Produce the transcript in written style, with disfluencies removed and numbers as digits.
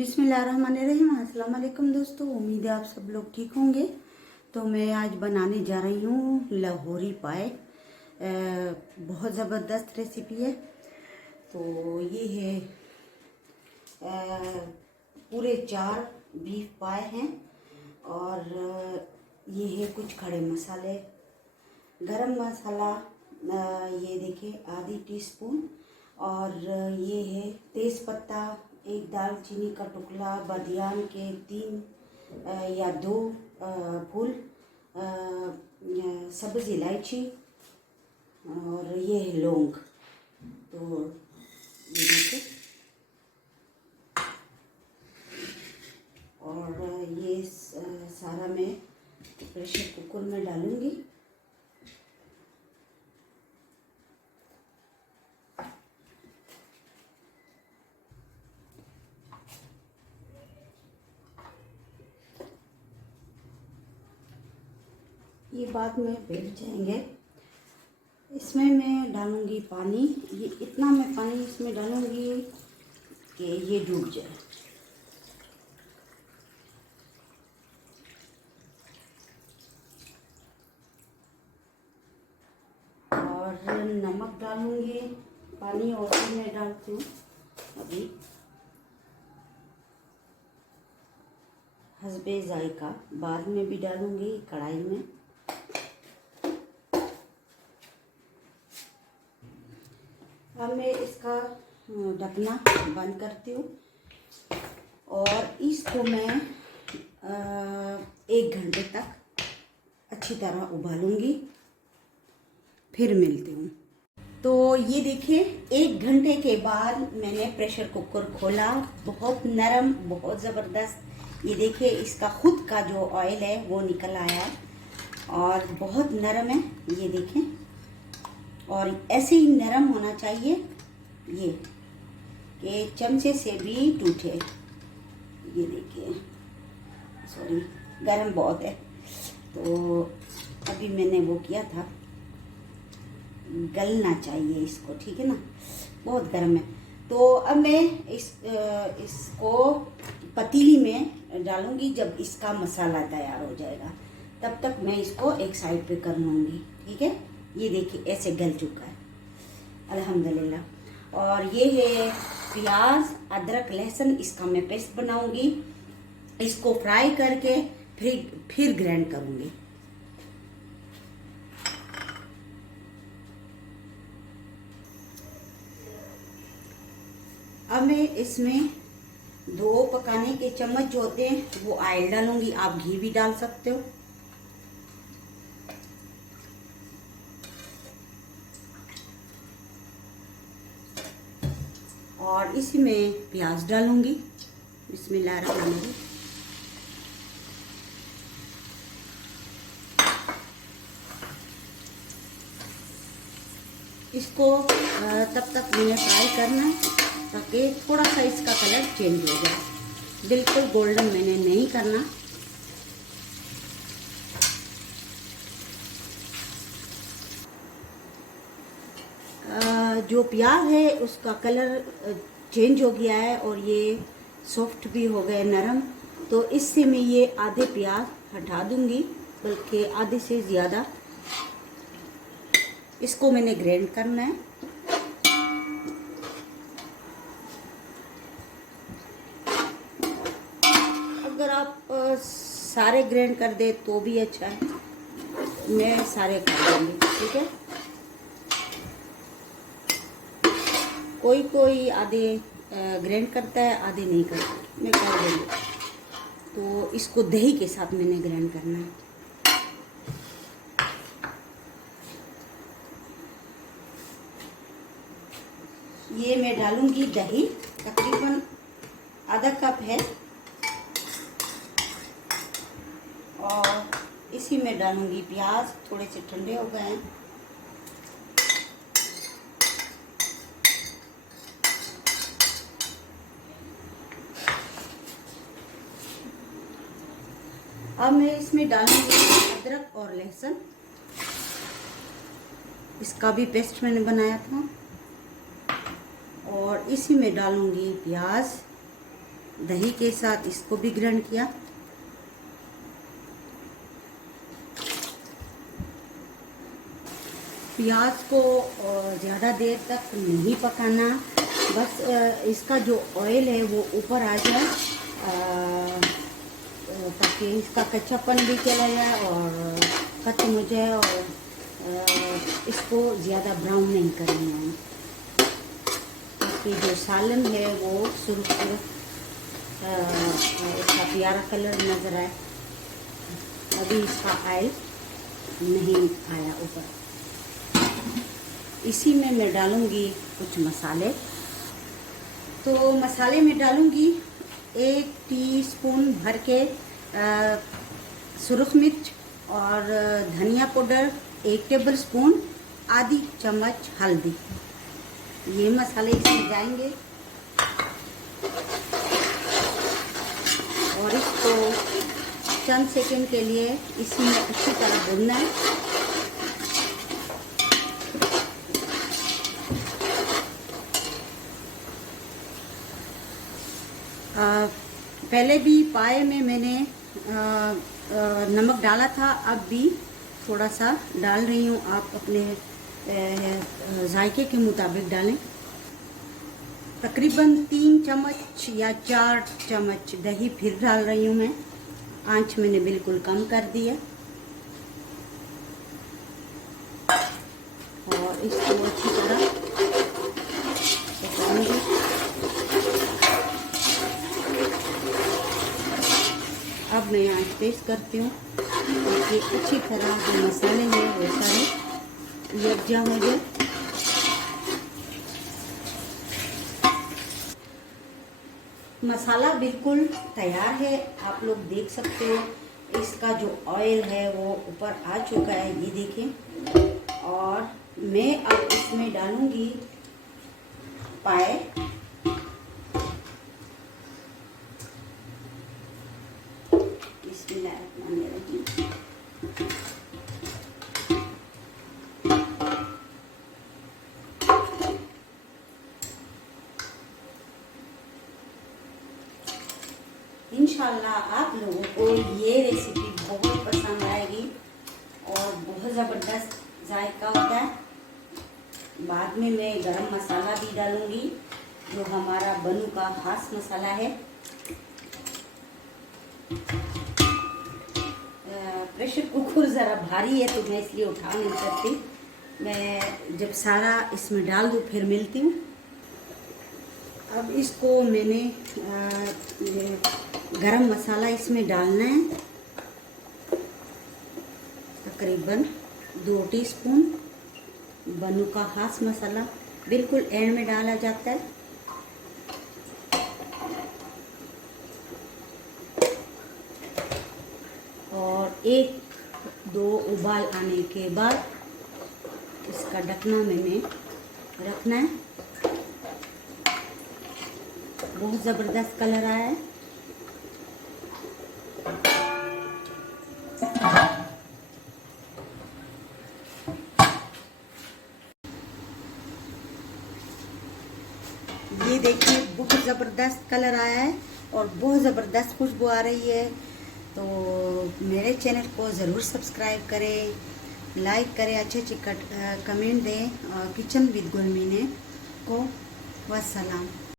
बिस्मिल्लाहिर्रहमानिर्रहीम। अस्सलाम वालेकुम दोस्तों, उम्मीद है आप सब लोग ठीक होंगे। तो मैं आज बनाने जा रही हूँ लाहौरी पाए। बहुत ज़बरदस्त रेसिपी है। तो ये है पूरे 4 बीफ पाए हैं और ये है कुछ खड़े मसाले। गरम मसाला ये देखिए आधी टीस्पून, और ये है तेज़ पत्ता, एक दालचीनी का टुकड़ा, बादियान के 3 या 2 फूल, सब्ज़ इलायची, और ये है लौंग। तो ये देखिए, और ये सारा मैं प्रेशर कुकर में डालूंगी। ये बाद में बैठ जाएंगे। इसमें मैं डालूंगी पानी। ये इतना मैं पानी इसमें डालूंगी कि ये डूब जाए। और नमक डालूंगी पानी, और फिर मैं डालती हूँ अभी हस्बे जायका, बाद में भी डालूंगी कढ़ाई में। अब मैं इसका ढकना बंद करती हूँ और इसको मैं 1 घंटे तक अच्छी तरह उबालूंगी, फिर मिलती हूँ। तो ये देखिए, 1 घंटे के बाद मैंने प्रेशर कुकर खोला। बहुत नरम, बहुत ज़बरदस्त। ये देखिए, इसका खुद का जो ऑयल है वो निकल आया और बहुत नरम है। ये देखें, और ऐसे ही नरम होना चाहिए ये, कि चमचे से भी टूटे। ये देखिए, सॉरी गरम बहुत है, तो अभी मैंने वो किया था, गलना चाहिए इसको, ठीक है ना, बहुत गर्म है। तो अब मैं इसको पतीली में डालूंगी। जब इसका मसाला तैयार हो जाएगा तब तक मैं इसको एक साइड पे कर लूँगी, ठीक है। ये देखिए, ऐसे गल चुका है अल्हम्दुलिल्लाह। और ये है प्याज, अदरक, लहसुन, इसका मैं पेस्ट बनाऊंगी। इसको फ्राई करके फिर ग्राइंड करूंगी। अब मैं इसमें 2 पकाने के चम्मच जो होते हैं वो ऑयल डालूंगी। आप घी भी डाल सकते हो। और इसी में प्याज डालूंगी। बिस्मिल्लाहिर्रहमानिर्रहीम। इसको तब तक मैंने फ्राई करना है ताकि थोड़ा सा इसका कलर चेंज हो जाए। बिल्कुल गोल्डन मैंने नहीं करना। जो प्याज है उसका कलर चेंज हो गया है और ये सॉफ्ट भी हो गए, नरम। तो इससे मैं ये आधे प्याज हटा दूंगी, बल्कि आधे से ज़्यादा। इसको मैंने ग्राइंड करना है। अगर आप सारे ग्राइंड कर दे तो भी अच्छा है, मैं सारे कर दूंगी, ठीक है। कोई आधे ग्राइंड करता है, आधे नहीं करता, मैं कर दूंगी। तो इसको दही के साथ मैंने ग्राइंड करना है। ये मैं डालूंगी दही, तकरीबन आधा कप है, और इसी में डालूंगी प्याज। थोड़े से ठंडे हो गए हैं। अब मैं इसमें डालूंगी अदरक और लहसुन। इसका भी पेस्ट मैंने बनाया था। और इसी में डालूंगी प्याज, दही के साथ इसको भी ग्राइंड किया। प्याज को ज़्यादा देर तक नहीं पकाना, बस इसका जो ऑयल है वो ऊपर आ जाए, ताकि इसका कच्चापन भी चला जाए और खत्म हो जाए। और इसको ज़्यादा ब्राउन नहीं करना है, ताकि जो सालन है वो सुरख इसका प्यारा कलर नज़र आए। अभी इसका ऑयल नहीं आया ऊपर। इसी में मैं डालूँगी कुछ मसाले। तो मसाले में डालूँगी 1 टीस्पून भर के सुरख मिर्च और धनिया पाउडर 1 टेबलस्पून, आधी चम्मच हल्दी। ये मसाले इसमें जाएंगे और इसको चंद सेकंड के लिए इसमें अच्छी तरह भूनना है। पहले भी पाए में मैंने नमक डाला था, अब भी थोड़ा सा डाल रही हूँ। आप अपने जायके के मुताबिक डालें। तकरीबन 3 चम्मच या 4 चम्मच दही फिर डाल रही हूँ मैं। आंच मैंने बिल्कुल कम कर दिया और इसको अच्छी तरह पकाऊंगी। अब मैं आंच तेज करती हूँ ताकि अच्छी तरह जो मसाले हैं वो सारे यकजा हो जाए। मसाला बिल्कुल तैयार है, आप लोग देख सकते हो। इसका जो ऑयल है वो ऊपर आ चुका है, ये देखें। और मैं अब इसमें डालूंगी पाए। बिस्मिल्लाहिर्रहमानिर्रहीम। इंशाल्लाह आप लोगों को ये रेसिपी बहुत पसंद आएगी और बहुत ज़बरदस्त जायका होता है। बाद में मैं गरम मसाला भी डालूंगी, जो हमारा बनू का खास मसाला है। प्रेशर कुकर ज़रा भारी है तो मैं इसलिए उठा नहीं सकती। मैं जब सारा इसमें डाल दूँ फिर मिलती हूँ। अब इसको मैंने गरम मसाला इसमें डालना है, तकरीबन 2 टीस्पून। बनू का खास मसाला बिल्कुल एंड में डाला जाता है। और 1-2 उबाल आने के बाद इसका ढकना मैंने रखना है। बहुत ज़बरदस्त कलर आया है। ये देखिए बहुत ज़बरदस्त कलर आया है और बहुत ज़बरदस्त खुशबू आ रही है। तो मेरे चैनल को ज़रूर सब्सक्राइब करें, लाइक करें, अच्छे कमेंट दें किचन विद गुलमीने को। वस्सलाम।